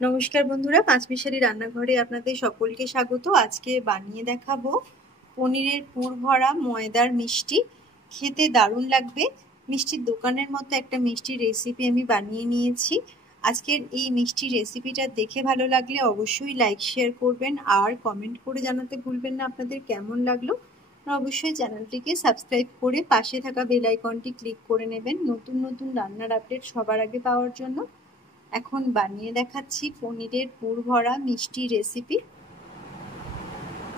নমস্কার বন্ধুরা, পাঁচমিশালি রান্নাঘরে আপনাদের সকলকে স্বাগত। আজকে বানিয়ে দেখাবো পনিরের পুর ভরা ময়দার মিষ্টি। খেতে দারুণ লাগবে। মিষ্টির দোকানের মতো একটা মিষ্টির রেসিপি আমি বানিয়ে নিয়েছি। আজকের এই মিষ্টির রেসিপিটা দেখে ভালো লাগলে অবশ্যই লাইক শেয়ার করবেন আর কমেন্ট করে জানাতে ভুলবেন না আপনাদের কেমন লাগলো। অবশ্যই চ্যানেলটিকে সাবস্ক্রাইব করে পাশে থাকা বেল আইকনটি ক্লিক করে নেবেন নতুন নতুন রান্নার আপডেট সবার আগে পাওয়ার জন্য। এখন বানিয়ে দেখাচ্ছি পনিরের পুর ভরা মিষ্টি রেসিপি।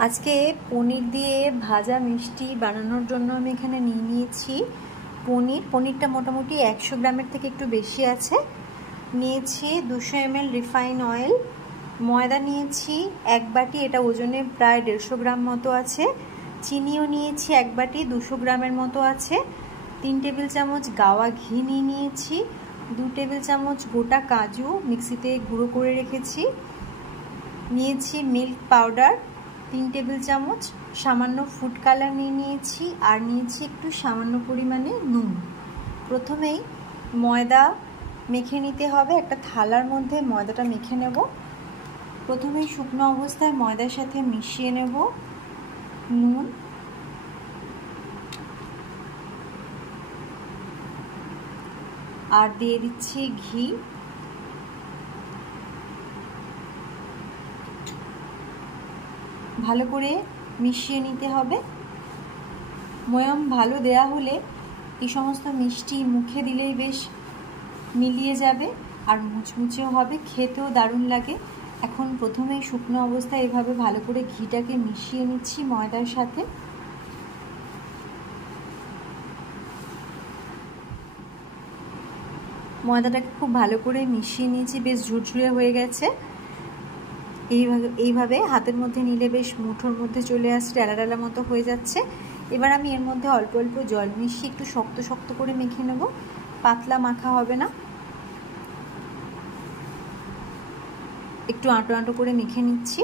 আজকে পনির দিয়ে ভাজা মিষ্টি বানানোর জন্য আমি এখানে নিয়ে নিয়েছি পনিরটা মোটামুটি 100 গ্রামের থেকে একটু বেশি আছে। নিয়েছি 200 ml রিফাইন অয়েল, ময়দা নিয়েছি 1 বাটি, এটা ওজনে প্রায় 150 গ্রাম মতো আছে। চিনিও নিয়েছি 1 বাটি, 200 গ্রামের মতো আছে। 3 টেবিল চামচ গাওয়া ঘি নিয়ে নিয়েছি। 2 টেবিল চামচ গোটা কাজু মিক্সিতে গুঁড়ো করে রেখেছি। নিয়েছি মিল্ক পাউডার 3 টেবিল চামচ, সামান্য ফুড কালার নিয়ে নিয়েছি আর নিয়েছি একটু সামান্য পরিমাণে নুন। প্রথমেই ময়দা মেখে নিতে হবে। একটা থালার মধ্যে ময়দাটা মেখে নেব। প্রথমেই শুকনো অবস্থায় ময়দার সাথে মিশিয়ে নেব নুন, আর দিয়ে দিচ্ছি ঘি। ভালো করে মিশিয়ে নিতে হবে। ময়াম ভালো দেয়া হলে এই সমস্ত মিষ্টি মুখে দিলেই বেশ মিলিয়ে যাবে আর মুচমুচেও হবে, খেতেও দারুণ লাগে। এখন প্রথমেই শুকনো অবস্থায় এভাবে ভালো করে ঘিটাকে মিশিয়ে নিচ্ছি ময়দার সাথে। ময়দাটাকে খুব ভালো করে মিশিয়ে নিয়েছি, বেশ ঝুরঝুরে হয়ে গেছে। এইভাবে হাতের মধ্যে নিলে বেশ মুঠোর মধ্যে চলে আসছে, ডালা ডালা মতো হয়ে যাচ্ছে। এবার আমি এর মধ্যে অল্প অল্প জল মিশিয়ে একটু শক্ত শক্ত করে মেখে নেব, পাতলা মাখা হবে না। একটু আঁটো আঁটো করে মেখে নিচ্ছি।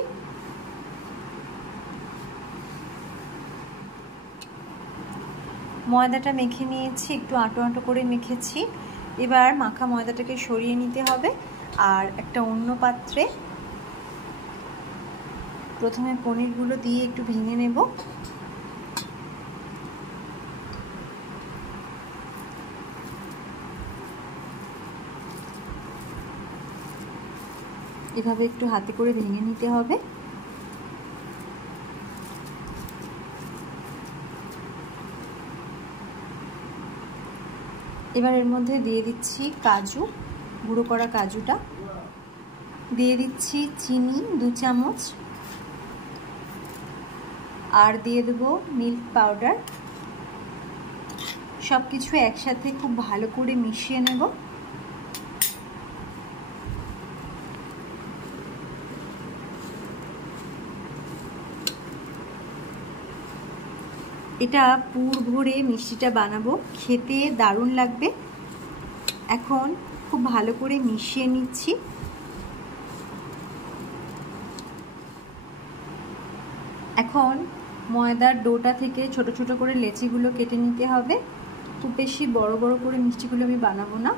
ময়দাটা মেখে নিয়েছি, একটু আঁটো আঁটো করে মেখেছি। এবার মাখা ময়দাটাকে সরিয়ে নিতে হবে আর একটা অন্য পাত্রে প্রথমে পনিরগুলো দিয়ে একটু ভেঙে নেব। এভাবে একটু হাতে করে ভেঙে নিতে হবে। এবার এর মধ্যে দিয়ে দিচ্ছি কাজু, গুঁড়ো করা কাজুটা দিয়ে দিচ্ছি, চিনি 2 চামচ, আর দিয়ে দেবো মিল্ক পাউডার। সব কিছু একসাথে খুব ভালো করে মিশিয়ে নেব। এটা পুর ভরে মিষ্টিটা বানাবো, খেতে দারুণ লাগবে। এখন খুব ভালো করে মিশিয়ে নিচ্ছি। এখন ময়দার ডোটা থেকে ছোট ছোট করে লেচিগুলো কেটে নিতে হবে। খুব বেশি বড় বড় করে মিষ্টিগুলো আমি বানাবো না,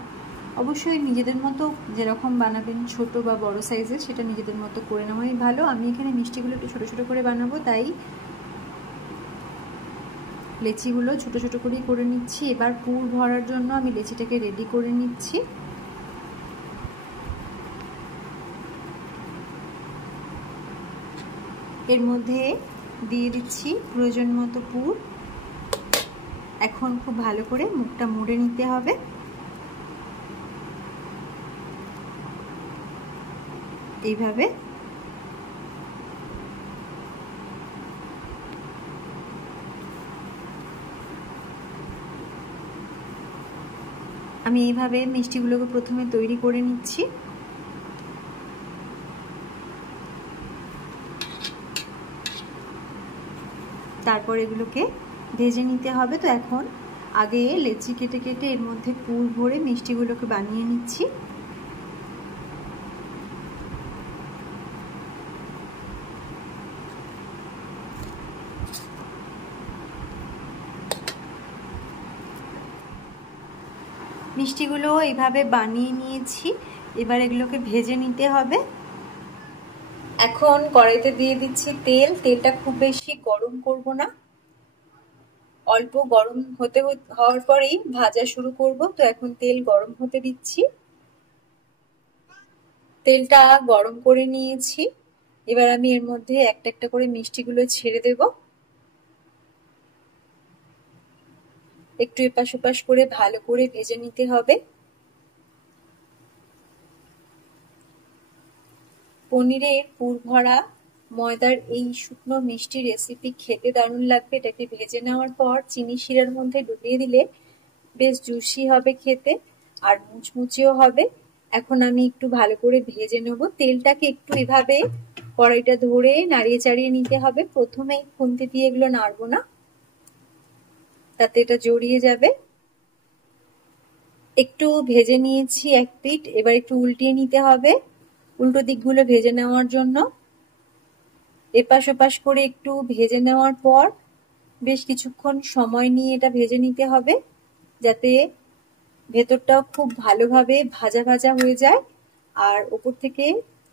অবশ্যই নিজেদের মতো যেরকম বানাবেন ছোট বা বড় সাইজের সেটা নিজেদের মতো করে নেওয়াই ভালো। আমি এখানে মিষ্টিগুলো একটু ছোট ছোট করে বানাবো, তাই লেচিগুলো ছোট ছোট করেই করে নিচ্ছি। এবার পুর ভরার জন্য আমি লেচিটাকে রেডি করে নিচ্ছি। এর মধ্যে দিয়ে দিচ্ছি প্রয়োজন মতো পুর। এখন খুব ভালো করে মুখটা মুড়ে নিতে হবে। এইভাবে আমি এইভাবে মিষ্টিগুলোকে প্রথমে তৈরি করে নিচ্ছি। তারপর এগুলোকে ভেজে নিতে হবে। তো এখন আগে লেচি কেটে কেটে এর মধ্যে পুর ভরে মিষ্টিগুলোকে বানিয়ে নিচ্ছি। মিষ্টিগুলো এইভাবে বানিয়ে নিয়েছি। এবার এগুলোকে ভেজে নিতে হবে। এখন কড়াইতে দিয়ে দিচ্ছি তেল। তেলটা খুব বেশি গরম করব না, অল্প গরম হওয়ার পরেই ভাজা শুরু করব। তো এখন তেল গরম হতে দিচ্ছি। তেলটা গরম করে নিয়েছি। এবার আমি এর মধ্যে একটা একটা করে মিষ্টিগুলো ছেড়ে দেব। একটু এপাশ ওপাশ করে ভালো করে ভেজে নিতে হবে। পনিরের পুর ভরা ময়দার এই শুকনো মিষ্টি রেসিপি খেতে দারুণ লাগবে। এটাকে ভেজে নেওয়ার পর চিনি শিরার মধ্যে ডুবিয়ে দিলে বেশ জুসি হবে খেতে, আর মুচমুচেও হবে। এখন আমি একটু ভালো করে ভেজে নেব। তেলটাকে একটু এভাবে কড়াইটা ধরে নাড়িয়ে চাড়িয়ে নিতে হবে। প্রথমে খুন্তি দিয়ে এগুলো নাড়বো না, তাতে এটা জড়িয়ে যাবে। একটু ভেজে নিয়েছি এক পিঠ, এবার একটু উল্টিয়ে নিতে হবে উল্টো দিকগুলো ভেজে নেওয়ার জন্য। এপাশ ওপাশ করে একটু ভেজে নেওয়ার পর বেশ কিছুক্ষণ সময় নিয়ে এটা ভেজে নিতে হবে, যাতে ভেতরটাও খুব ভালোভাবে ভাজা ভাজা হয়ে যায় আর উপর থেকে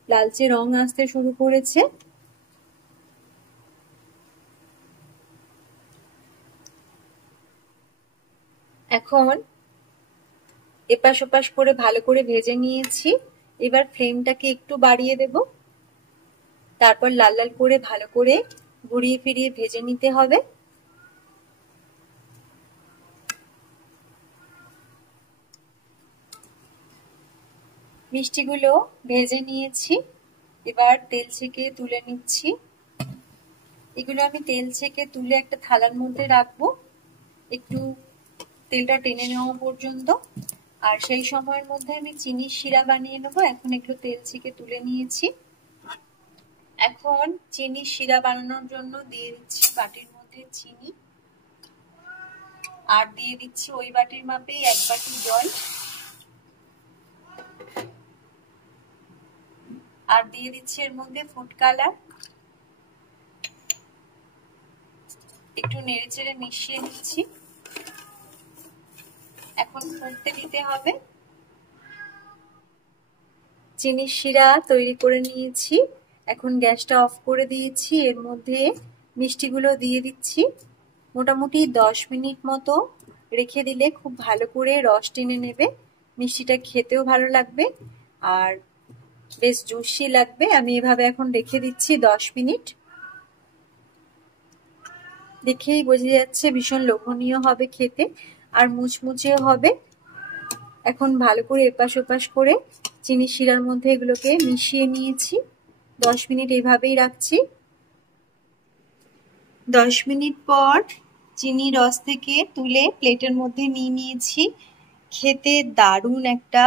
লালচে রং আসতে শুরু করেছে। এখন এপাশ ওপাশ করে ভালো করে ভেজে নিয়েছি। এবার ফ্লেমটাকে একটু বাড়িয়ে দেব, তারপর লাল লাল করে ভালো করে ঘুরিয়ে ফিরিয়ে ভেজে নিতে হবে। মিষ্টিগুলো ভেজে নিয়েছি, এবার তেল ছেঁকে তুলে নিচ্ছি। এগুলো আমি তেল ছেঁকে তুলে একটা থালার মধ্যে রাখবো একটু তেলটা টেনে নেওয়া পর্যন্ত। আর সেই সময়ের মধ্যে আমি চিনির শিরা বানিয়ে নেবো। এখন একটু তেল ছেঁকে তুলে নিয়েছি। এখন চিনির শিরা বানানোর জন্য দিয়ে দিচ্ছি বাটির মধ্যে চিনি, আর দিয়ে দিচ্ছি ওই বাটির মাপেই 1 বাটি জল, আর দিয়ে দিচ্ছি এর মধ্যে ফুড কালার। একটু নেড়ে চেড়ে মিশিয়ে নিচ্ছি। এখন ফুটতে দিতে হবে। চিনির শিরা তৈরি করে নিয়েছি। এখন গ্যাসটা অফ করে দিয়েছি। এর মধ্যে মিষ্টিগুলো দিয়ে দিচ্ছি। মোটামুটি 10 মিনিট মতো রেখে দিলে খুব ভালো করে রস টেনে নেবে। মিষ্টিটা খেতেও ভালো লাগবে আর বেশ জুসি লাগবে। আমি এভাবে এখন রেখে দিচ্ছি 10 মিনিট। দেখেই বোঝা যাচ্ছে ভীষণ লোভনীয় হবে খেতে আর মুচমুচেও হবে। এখন ভালো করে এপাশ ওপাশ করে চিনি শিরার মধ্যে এগুলোকে মিশিয়ে নিয়েছি। 10 মিনিট এভাবেই রাখছি। 10 মিনিট পর চিনি রস থেকে তুলে প্লেটের মধ্যে নিয়ে নিয়েছি। খেতে দারুণ একটা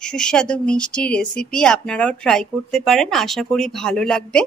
সুস্বাদু মিষ্টি রেসিপি, আপনারাও ট্রাই করতে পারেন। আশা করি ভালো লাগবে।